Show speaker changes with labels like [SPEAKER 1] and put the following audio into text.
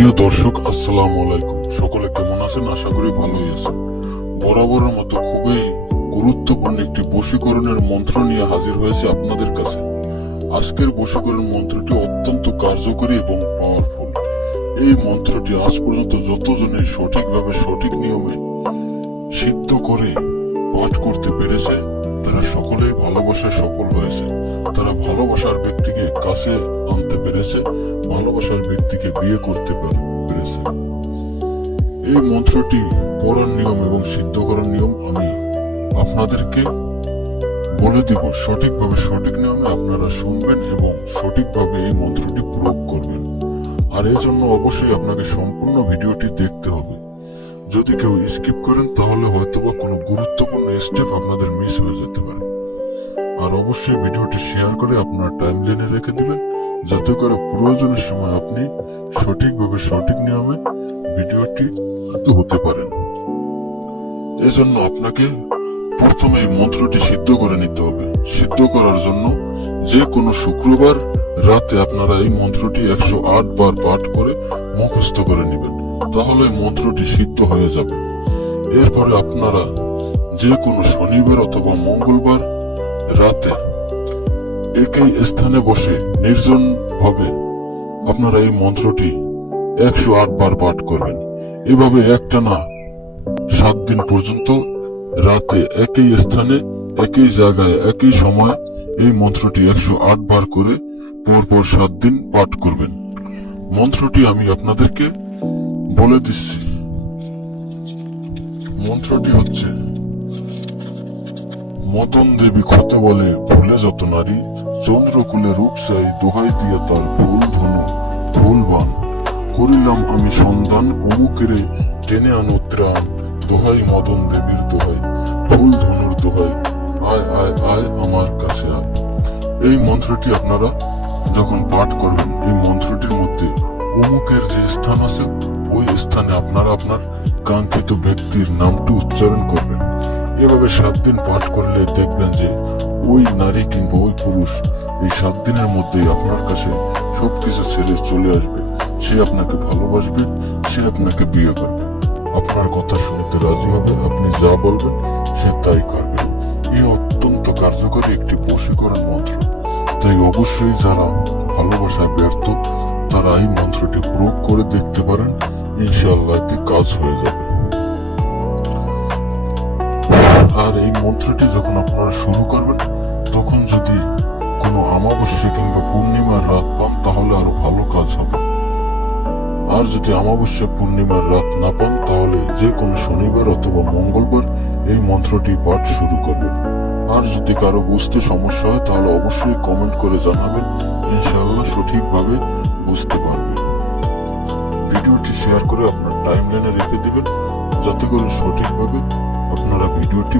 [SPEAKER 1] প্রিয় দর্শক, আসসালামু আলাইকুম। সকলে কেমন আছেন? আশা করি ভালোই আছেন। বরাবরের মতো খুবই গুরুত্বপূর্ণ একটি বশীকরণের মন্ত্র নিয়ে হাজির হয়েছে আপনাদের কাছে। আজকের বশীকরণ মন্ত্রটি অত্যন্ত কার্যকরী এবং পাওয়ারফুল এই মন্ত্রটি আজ পর্যন্ত যতজনে সঠিকভাবে সঠিক নিয়মে সিদ্ধ করে পাঠ করতে পেরেছে, তারা সকলেই ভালোবাসায় সফল হয়েছে। তারা ভালোবাসার ব্যক্তিকে কাছে আনতে পেরেছে, ভালোবাসার ব্যক্তিকে বিয়ে করতে পেরেছে। এই মন্ত্রটি পড়ার নিয়ম এবং সিদ্ধ করার নিয়ম আমি আপনাদেরকে বলে দিব। সঠিকভাবে সঠিক নিয়মে আপনারা শুনবেন এবং সঠিকভাবে এই মন্ত্রটি প্রয়োগ করবেন। আর এর জন্য অবশ্যই আপনাকে সম্পূর্ণ ভিডিওটি দেখতে হবে। যদি কেউ স্কিপ করেন, তাহলে হয়তোবা কোনো গুরুত্বপূর্ণ স্টেপ আপনাদের মিস হয়ে যেতে পারে। আর অবশ্যই ভিডিওটি শেয়ার করে আপনার টাইম লাইনে রেখে দিবেন। যাতে করে প্রয়োজনের সময় আপনি সঠিকভাবে সঠিক নিয়মে ভিডিওটি হতে পারেন। এজন্য আপনাকে প্রথমে এই মন্ত্রটি সিদ্ধ করে নিতে হবে। সিদ্ধ করার জন্য যে কোনো শুক্রবার রাতে আপনারা এই মন্ত্রটি একশো আট বার পাঠ করে মুখস্থ করে নেবেন। তাহলে মন্ত্রটি সিদ্ধ হয়ে যাবে। এরপরে আপনারা যে কোনো শনিবার অথবা মঙ্গলবার রাতে একই স্থানে বসে নির্জন ভাবে আপনারা এই মন্ত্রটি একশো আট বার পাঠ করবেন। এভাবে একটা না সাত দিন পর্যন্ত রাতে একই স্থানে, একই জায়গায়, একই সময় এই মন্ত্রটি একশো আট বার করে পরপর সাত দিন পাঠ করবেন। মন্ত্রটি আমি আপনাদেরকে বলে দিচ্ছি। মন্ত্রটি হচ্ছে মতন দেবী ক্ষতে বলে, ভুলে যত নারী, চন্দ্রকুলে রূপ চাই, দোহাই দিয়ে তার ফুল ধনু ফুল বান। করিলাম আমি সন্ধান, অমুকেরে টেনে আনো ত্রাণ। দোহাই মদন দেবীর দোহাই ফুল ধনুর দোহাই। আয় আয় আয়, আমার কাছে আয়। এই মন্ত্রটি আপনারা যখন পাঠ করবেন, এই মন্ত্রটির মধ্যে অমুকের যে স্থান আছে, ওই স্থানে আপনারা আপনার কাঙ্ক্ষিত ব্যক্তির নামটি উচ্চারণ করবেন। এভাবে সাত দিন পাঠ করলে দেখবেন যে ওই নারী কিংবা ওই পুরুষ এই সাত দিনের মধ্যেই আপনার কাছে সবকিছু ছেড়ে চলে আসবে। সে আপনাকে ভালোবাসবে, সে আপনাকে বিয়ে করবে। আপনার কথা শুনতে রাজি হবে, আপনি যা বলবেন সে তাই করবে। এই অত্যন্ত কার্যকরী একটি বশীকরণ মন্ত্র। তাই অবশ্যই যারা ভালোবাসায় ব্যর্থ, তারা এই মন্ত্রটি প্রয়োগ করে দেখতে পারেন। ইনশাআল্লাহ এতে কাজ হয়ে যাবে। এই মন্ত্রটি যখন আপনারা শুরু করবেন, তখন যদি কোনো অমাবস্যা কিংবা পূর্ণিমার রাত পান, তাহলে আরও ভালো কাজ হবে। আর যদি অমাবস্যা, পূর্ণিমার রাত না পান, তাহলে যে কোনো শনিবার অথবা মঙ্গলবার এই মন্ত্রটি পাঠ শুরু করবেন। আর যদি কারও বুঝতে সমস্যা হয়, তাহলে অবশ্যই কমেন্ট করে জানাবেন। ইনশাআল্লাহ সঠিকভাবে বুঝতে পারবেন। ভিডিওটি শেয়ার করে আপনার টাইম লাইনে রেখে দেবেন, যাতে করে সঠিকভাবে আপনারা ভিডিওটি